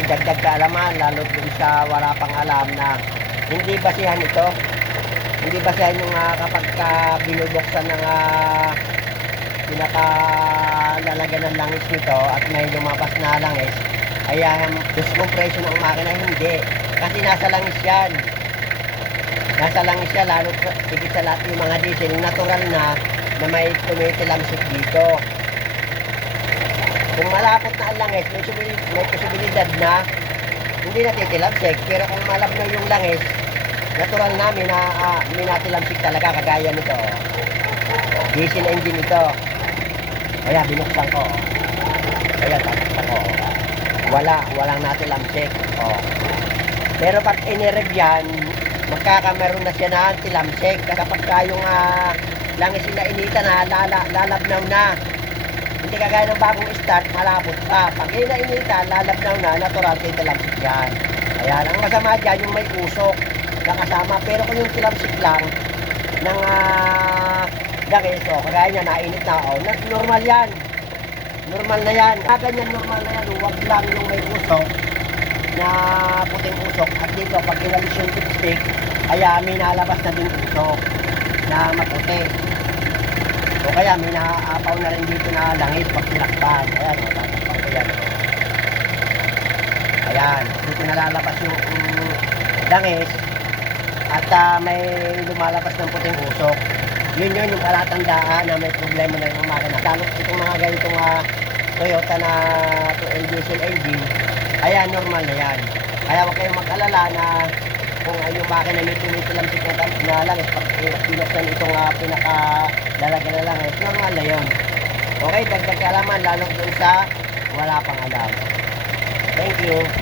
Okay, dagdag kaalaman, lalo dun sa wala pang alam na hindi basihan ito. Hindi basihan yung ah, kapag ka binubuksan ng uh, pinakalalagyan ng langis nito at may lumabas na langis, ay um, discompression ng makina, hindi. Kasi nasa langis yan. Nasa langis yan, lalo higit sa lahat yung mga diesel, natural na na may tumitilamsik dito. Malapot na ang langis, may, posibilidad, may posibilidad na hindi natitilamsik. Pero kung malabnaw yung langis, natural na, may, na, ah, may natilamsik talaga, kagaya nito. Diesel engine ito. Kaya binuksan ko. Kaya tatakpan ko. Wala, walang natilamsik. Oh. Pero pag inirev yan, magkakameron na siya na tilamsik. Kapag ka yung ah, langis na inita na, lala, lalabnaw na. Hindi kagaya ng bagong start, malapot pa. Pag inainita, lalabnaw na, natural kayo tilamsik yan. Ayan, ang masama dyan, yung may usok na kasama. Pero kung yung tilamsik lang, ng uh, langis, o kagaya niya, nainit na, o, na, normal yan. Normal na yan. Ah, ganyan normal na yan, huwag lang yung may usok na puting usok. At dito, pag inalis yung toothpick, ay ah, may nalabas na din usok na maputi. O kaya may naaapaw na rin dito na langis pag tinakpan. Ayan, o, tatakpan ko yan. o. Ayan, dito nalalabas yung um, langis at ah, may lumalabas ng puting usok. Yun yun yung palatandaan na may problema na yung makina. Lalo itong mga ganitong ah, Toyota na to diesel engine, ayan, normal na yan. Kaya huwag kayong mag-alala na kung ay yung makina may tumitilamsik na, na langis, pag pinaksan itong uh, pinaka lalagyan na langis, normal na yun. Okay, dagdag kaalaman, lalo dun sa wala pang alam. Thank you.